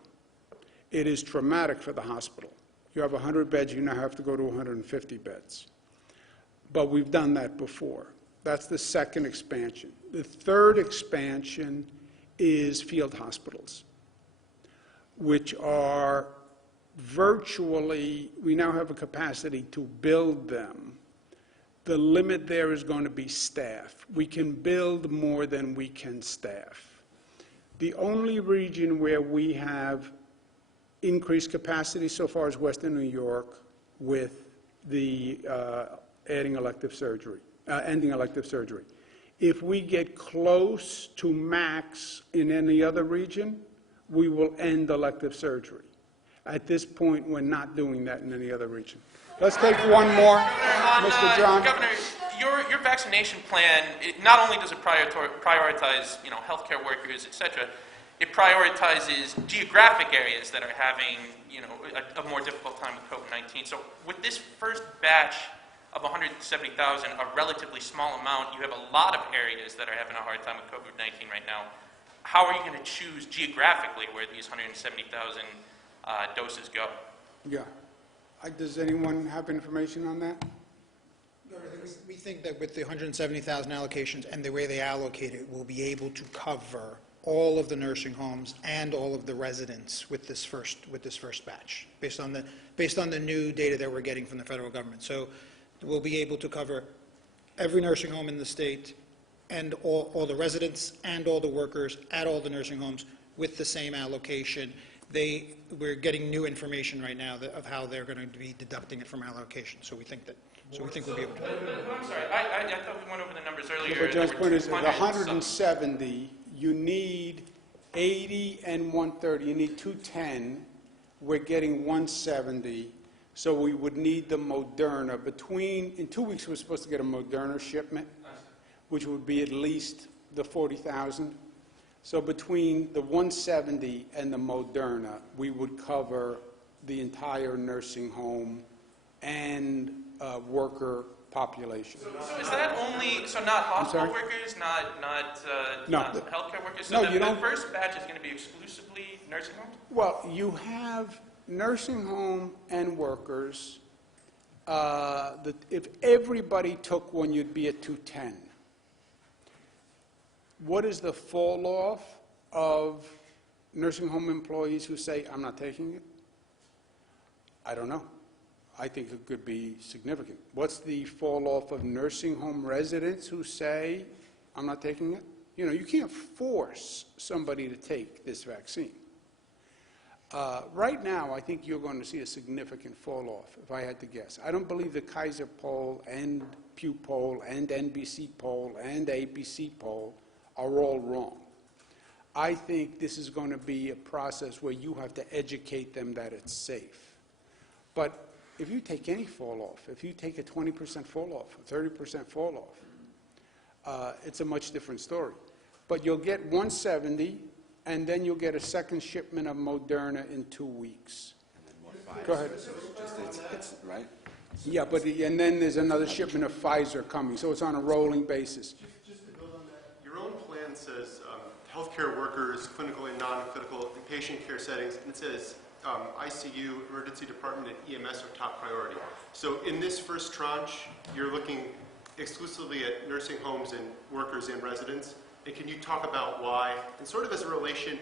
It is traumatic for the hospital. You have 100 beds, you now have to go to 150 beds. But we've done that before. That's the second expansion. The third expansion is field hospitals, which are virtually, we now have a capacity to build them. The limit there is going to be staff. We can build more than we can staff. The only region where we have increased capacity so far is Western New York with the ending elective surgery. If we get close to max in any other region, we will end elective surgery. At this point, we're not doing that in any other region. Let's take one more, Mr. John. Governor, your vaccination plan, not only does it prioritize, healthcare workers, et cetera, it prioritizes geographic areas that are having, a more difficult time with COVID-19. So with this first batch of 170,000, a relatively small amount, you have a lot of areas that are having a hard time with COVID-19 right now. How are you going to choose geographically where these 170,000 doses go? Yeah. Does anyone have information on that? We think that with the 170,000 allocations and the way they allocate it, we'll be able to cover all of the nursing homes and all of the residents with this first batch, based on the new data that we're getting from the federal government. So we'll be able to cover every nursing home in the state and all the residents and all the workers at all the nursing homes with the same allocation. We're getting new information right now of how they're going to be deducting it from allocation. So we think we'll be able to. I'm sorry, I thought we went over the numbers earlier. But John's point is, the 170, you need 80 and 130, you need 210. We're getting 170, so we would need the Moderna. In 2 weeks, we're supposed to get a Moderna shipment, which would be at least the 40,000. So between the 170 and the Moderna, we would cover the entire nursing home and worker population. So is that only, so not hospital sorry? workers, not No. healthcare workers? No, So you the don't- first batch is going to be exclusively nursing homes? Well, you have nursing home and workers. If everybody took one, you'd be at 210. What is the fall off of nursing home employees who say, I'm not taking it? I don't know. I think it could be significant. What's the fall off of nursing home residents who say, I'm not taking it? You know, you can't force somebody to take this vaccine. Right now, I think you're going to see a significant fall off, if I had to guess. I don't believe the Kaiser poll and Pew poll and NBC poll and ABC poll are all wrong. I think this is going to be a process where you have to educate them that it's safe. But if you take any fall off, if you take a 20% fall off, a 30% fall off, it's a much different story. But you'll get 170, and then you'll get a second shipment of Moderna in 2 weeks. Go ahead. It's right? Yeah, and then there's another shipment of Pfizer coming, so it's on a rolling basis. Just to build on that, your own plan says healthcare workers, clinical and non-clinical, and patient care settings, and it says ICU, emergency department, and EMS are top priority. So in this first tranche, you're looking exclusively at nursing homes and workers and residents. And can you talk about why? And sort of as a relation,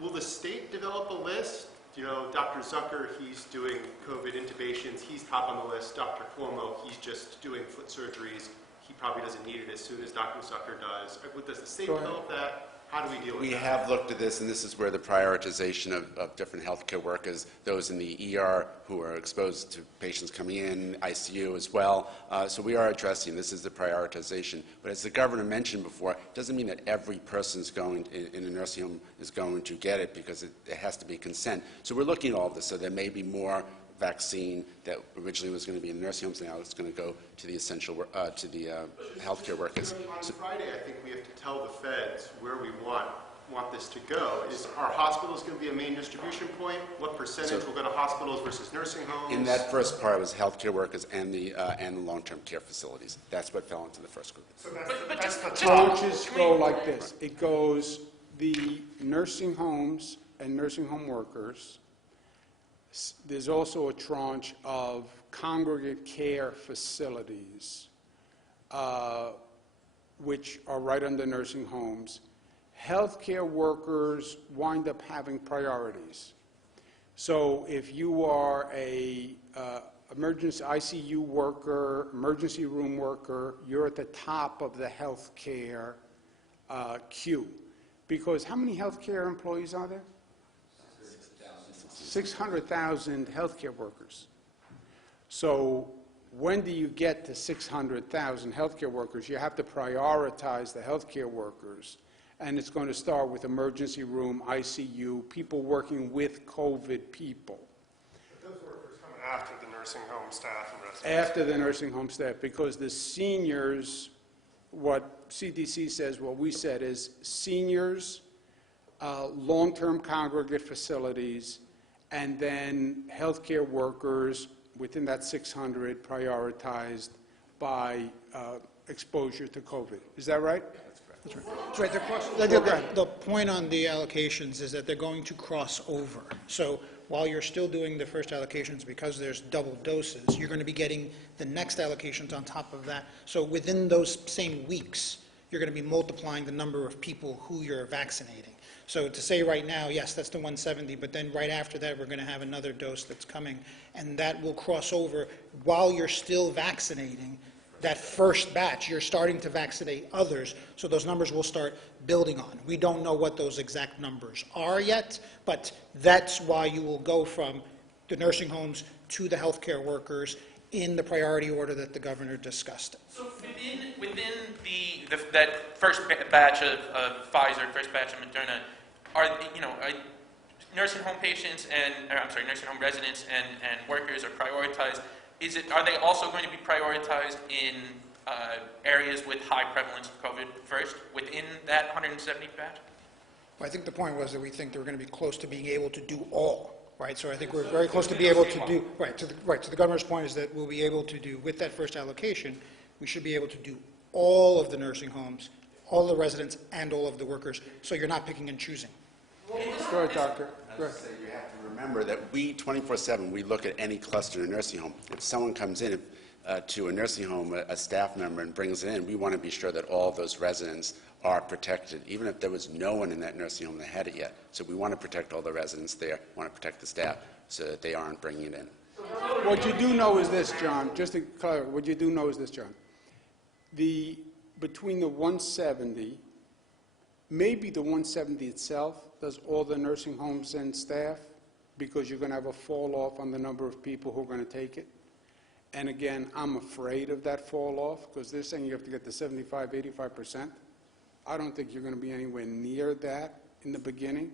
will the state develop a list? You know, Dr. Zucker, he's doing COVID intubations. He's top on the list. Dr. Cuomo, he's just doing foot surgeries. He probably doesn't need it as soon as Dr. Zucker does. Does the state develop that? How do we deal with that? We have looked at this, and this is where the prioritization of different healthcare workers, those in the ER who are exposed to patients coming in, ICU as well. So we are addressing this is the prioritization. But as the governor mentioned before, it doesn't mean that every person in a nursing home is going to get it, because it has to be consent. So we're looking at all this. So there may be more vaccine that originally was going to be in nursing homes. Now it's going to go to the essential, to the healthcare workers. On Friday, I think we have to tell the feds where we want this to go. Is our hospitals going to be a main distribution point? What percentage will go to hospitals versus nursing homes? In that first part, it was healthcare workers and the long-term care facilities. That's what fell into the first group. So But Tranches go like this. It goes the nursing homes and nursing home workers. There's also a tranche of congregate care facilities, which are right under nursing homes. Healthcare workers wind up having priorities. So if you are a emergency ICU worker, emergency room worker, you're at the top of the healthcare queue. Because how many healthcare employees are there? 600,000 healthcare workers. So when do you get to 600,000 healthcare workers? You have to prioritize the healthcare workers, and it's going to start with emergency room, ICU, people working with COVID people. But those workers come after the nursing home staff and residents. After the nursing home staff, because the seniors, what CDC says, what we said is seniors, long-term congregate facilities, and then healthcare workers within that 600 prioritized by exposure to COVID. Is that right? That's right. The point on the allocations is that they're going to cross over. So while you're still doing the first allocations, because there's double doses, you're going to be getting the next allocations on top of that. So within those same weeks, you're going to be multiplying the number of people who you're vaccinating. So to say right now, yes, that's the 170, but then right after that, we're going to have another dose that's coming, and that will cross over while you're still vaccinating that first batch. You're starting to vaccinate others, so those numbers will start building on. We don't know what those exact numbers are yet, but that's why you will go from the nursing homes to the healthcare workers in the priority order that the governor discussed. So within that first batch of Pfizer, first batch of Moderna, nursing home patients nursing home residents and workers are prioritized. Are they also going to be prioritized in areas with high prevalence of COVID first within that 170 batch? Well, I think the point was that we think that we're going to be close to being able to do all, right? So I think we're very close to be able to do, so the governor's point is that we'll be able to do, with that first allocation, we should be able to do all of the nursing homes, all the residents, and all of the workers, so you're not picking and choosing. Go ahead, doctor. Go ahead. You have to remember that we, 24/7, we look at any cluster in a nursing home. If someone comes in to a nursing home, a staff member, and brings it in, we want to be sure that all of those residents are protected, even if there was no one in that nursing home that had it yet. So we want to protect all the residents there, want to protect the staff so that they aren't bringing it in. What you do know is this, John, just to clarify, what you do know is this, John. Between the 170, maybe the 170 itself does all the nursing homes and staff, because you're going to have a fall off on the number of people who are going to take it. And again, I'm afraid of that fall off, because they're saying you have to get to 75, 85%. I don't think you're going to be anywhere near that in the beginning.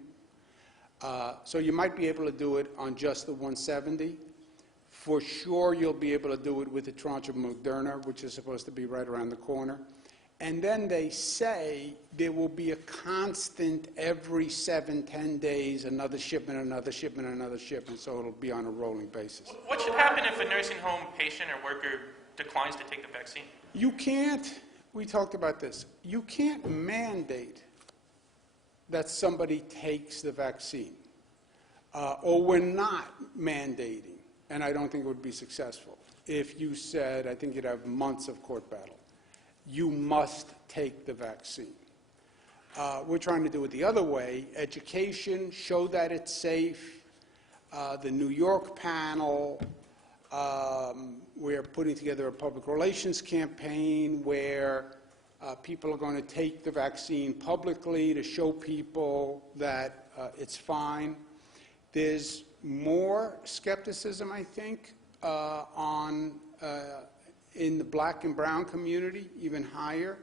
So you might be able to do it on just the 170. For sure, you'll be able to do it with a tranche of Moderna, which is supposed to be right around the corner. And then they say there will be a constant every 7-10 days, another shipment, another shipment, another shipment, so it'll be on a rolling basis. What should happen if a nursing home patient or worker declines to take the vaccine? You can't, we talked about this, you can't mandate that somebody takes the vaccine. Or we're not mandating, and I don't think it would be successful, if you said, I think you'd have months of court battle. You must take the vaccine. We're trying to do it the other way. Education, show that it's safe. The New York panel, we're putting together a public relations campaign where people are going to take the vaccine publicly to show people that it's fine. There's more skepticism, I think, in the black and brown community, even higher.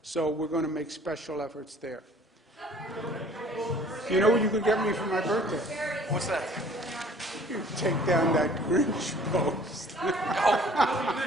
So we're going to make special efforts there. You know what you could get me for my birthday? What's that? You take down that Grinch post. Oh,